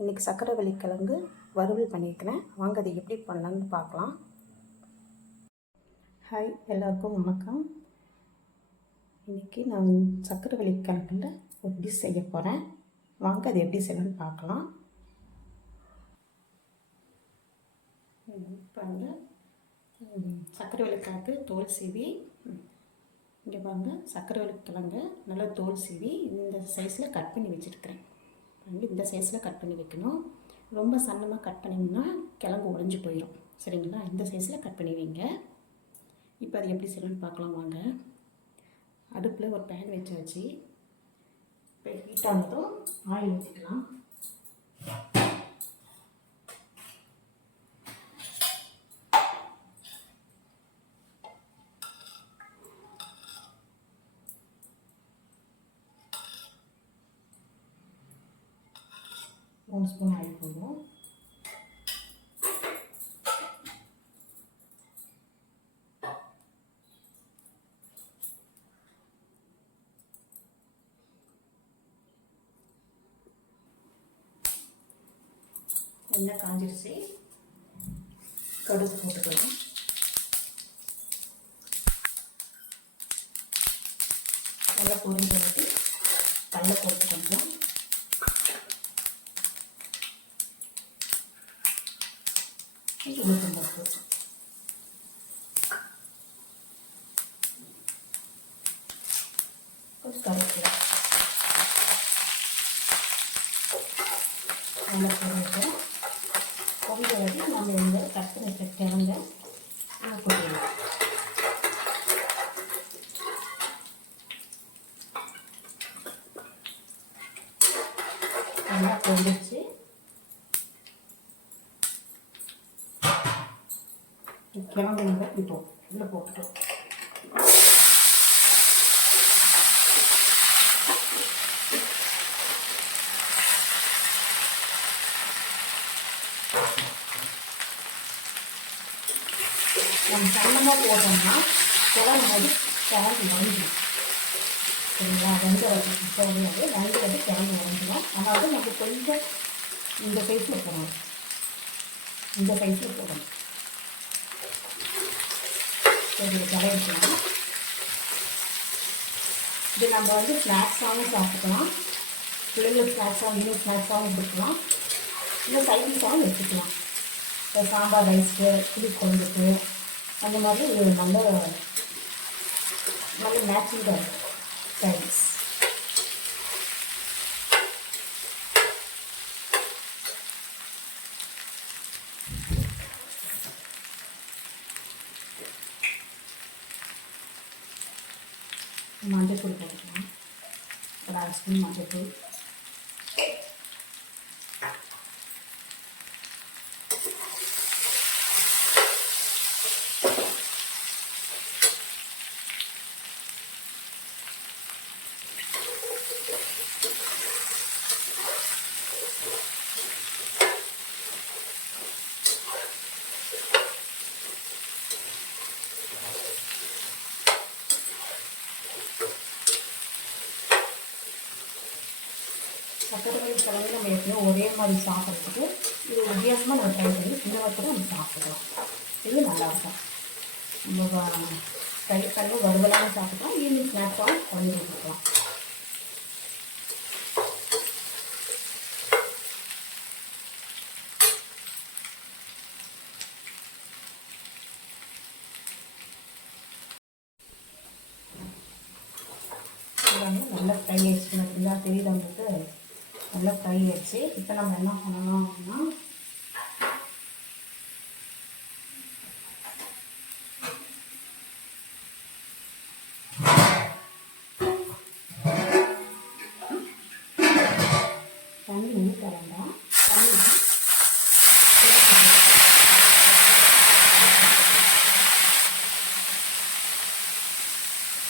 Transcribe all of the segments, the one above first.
இன்றைக்கி சக்கரை கிழங்கு வறுவல் பண்ணியிருக்கிறேன். வாங்க அதை எப்படி பண்ணலான்னு பார்க்கலாம். ஹாய் எல்லாருக்கும் வணக்கம். இன்றைக்கி நான் சக்கரை கிழங்குல ஒரு டிஷ் செய்ய போகிறேன் வாங்க அது எப்படி செய்யணும்னு பார்க்கலாம். பாருங்க. சக்கரவள்ளி வள்ளிக்கிழங்கு தோல் சீவி. இங்கே பாருங்கள் சக்கரை வள்ளிக்கிழங்கு நல்லா தோல் சீவி இந்த சைஸில் கட் பண்ணி வச்சுருக்கிறேன். வந்து இந்த சைஸில் கட் பண்ணி வைக்கணும். ரொம்ப சன்னமாக கட் பண்ணிங்கன்னா கிழங்கு உடஞ்சி போயிடும் சரிங்களா? இந்த சைஸில் கட் பண்ணி வைங்க. இப்போ அது எப்படி செய்யணும்னு பார்க்கலாம் வாங்க. அடுப்பில் ஒரு பேன் வச்சாச்சு. இப்போ ஹீட் ஆனதும் ஆயில் ஊற்றிக்கலாம் மூணு ஸ்பூன் ஆயில் போடுவோம் நல்லா காஞ்சிருச்சு. கடுகு போட்டுக்கலாம். நல்லா பொரிஞ்சிடும் விட்டு கடலை போட்டு கொஞ்சம் உளுத்தம் பருப்பு கொஞ்சம் கருவேப்பிலை நல்லா பொரிஞ்சு பொரிஞ்ச வரைக்கும் நம்ம இந்த கற்பனை பண்ணி வச்ச கிழங்க போட்டுக்கலாம் நல்லா பொரிச்சு கிழங்கு இப்போ இதில் போட்டுட்டோம் நம்ம சன்னமாக போட்டோம்னா கிழங்கு கிளம்பி கிழங்கு சரிங்களா? சரிங்களா வெந்த இப்போ வந்து வெந்த வந்து கிளம்பி வந்துடும். அதாவது நம்ம கொஞ்சம் இந்த சைஸில் போடணும். இந்த சைஸில் போடணும். கொஞ்சம் கலரிக்கலாம் இது நம்ம வந்து ஸ்நாக்ஸாகவும் சாப்பிட்டுக்கலாம் பிள்ளைங்களுக்கு ஸ்நாக்ஸாகவும் இன்னும் ஸ்நாக்ஸாகவும் கொடுக்கலாம். இல்லை சைடிஷாகவும் வச்சுக்கலாம். இப்போ சாம்பார் ரைஸ்க்கு புளி குழம்புக்கு அந்த மாதிரி ஒரு நல்ல நல்ல மேட்சிங்காக இருக்கும் சைடிஸ் மஞ்சள் தூள் போட்டுக்கலாம் ஒரு அரை ஸ்பூன் மஞ்சள் தூள் சக்கரவள்ளி கிழங்கு நம்ம எப்பயும் ஒரே மாதிரி சாப்பிட்றதுக்கு இது வித்தியாசமாக நம்ம ட்ரை பண்ணி இந்த வறுத்து நம்ம சாப்பிடலாம். இது நல்லாயிருக்கும் நம்ம ட்ரை பண்ணி வறுவலாகவும் சாப்பிடலாம் ஈவினிங் ஸ்நாக்ஸாக குழந்தைங்க கொடுக்கலாம். நல்லா ஃப்ரை ஆயிடுச்சு. நல்லா தெரியுது வந்துட்டு நல்லா ஃப்ரை ஆயிடுச்சு இப்போ நம்ம என்ன பண்ணணும் அப்படின்னா தண்ணி ஊற்ற வேண்டாம் தண்ணி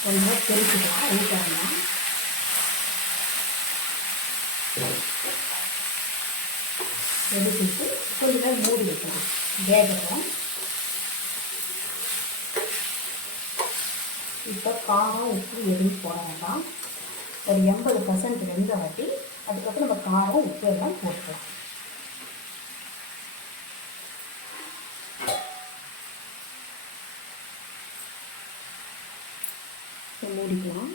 கொஞ்சம் தெரிச்சுக்கலாம் ஊற்ற வேண்டாம் எடுத்துட்டு கொஞ்சம் நேரம் மூடி வைக்கணும். வேகட்டும். இப்போ காரம் உப்பு எதுவும் போட ஒரு எண்பது பர்சன்ட் வெந்த வாட்டி அதுக்கப்புறம் நம்ம காரம் உப்பு எல்லாம் போட்டுக்கலாம். மூடிக்கலாம்.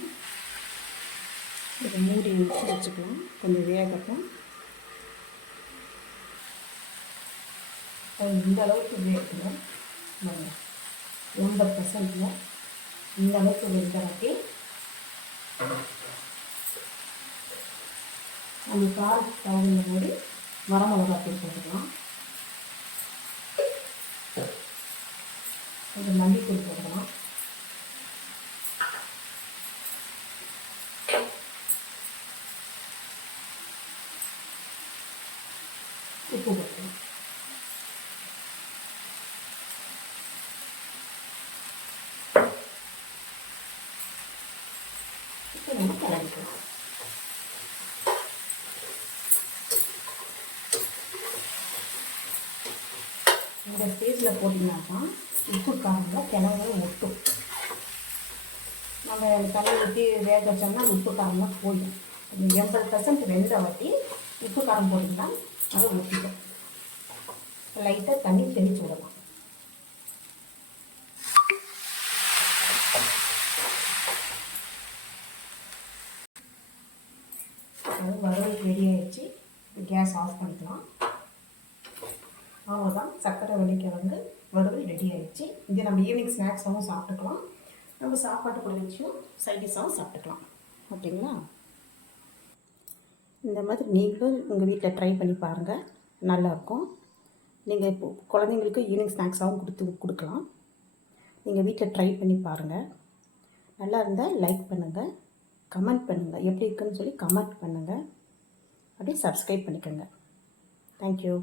இதை மூடி வச்சு வச்சுக்கலாம். கொஞ்சம் வேகட்டும். இந்த அளவுக்கு வேகணும். எண்பது பர்சன்ட்ல இந்த அளவுக்கு வெந்தாட்டி நம்ம காரத்துக்கு தகுந்த மாதிரி வரமிளகாத்தூள் போட்டுக்கலாம். கொஞ்சம் மல்லித்தூள் போட்டுக்கலாம். உப்பு போட்டுக்கலாம் இப்போ இந்த ஸ்டேஜில் போட்டிங்கனாக்கா உப்பு காரம்லாம் கிளம்ப ஒட்டும் நம்ம தண்ணி ஊற்றி வேக வச்சோம்னா உப்பு காரம்லாம் போயிடும். எண்பது பர்சன்ட் வெந்த வாட்டி உப்பு காரம் போட்டிங்கன்னா அதை ஊற்றிக்கும் லைட்டாக தண்ணி தெளித்து விடலாம். அது வறுவல் ரெடி கேஸ் ஆஃப் பண்ணிக்கலாம். அவ்வளோதான் சர்க்கரை வெள்ளிக்கிழங்கு வறுவல் ரெடி ஆகிடுச்சு இது நம்ம ஈவினிங் ஸ்நாக்ஸாகவும் சாப்பிட்டுக்கலாம். நம்ம சாப்பாட்டு கூட வச்சும் சைடிஷாகவும் சாப்பிட்டுக்கலாம். ஓகேங்களா? இந்த மாதிரி நீங்களும் உங்கள் வீட்டில் ட்ரை பண்ணி பாருங்கள் நல்லாயிருக்கும். நீங்கள் இப்போ குழந்தைங்களுக்கு ஈவினிங் ஸ்நாக்ஸாகவும் கொடுத்து கொடுக்கலாம். நீங்கள் வீட்டில் ட்ரை பண்ணி பாருங்கள் நல்லா இருந்தால் லைக் பண்ணுங்கள் கமெண்ட் பண்ணுங்கள் எப்படி இருக்குன்னு சொல்லி கமெண்ட் பண்ணுங்கள் அப்படியே சப்ஸ்கிரைப் பண்ணிக்கோங்க. தேங்க்யூ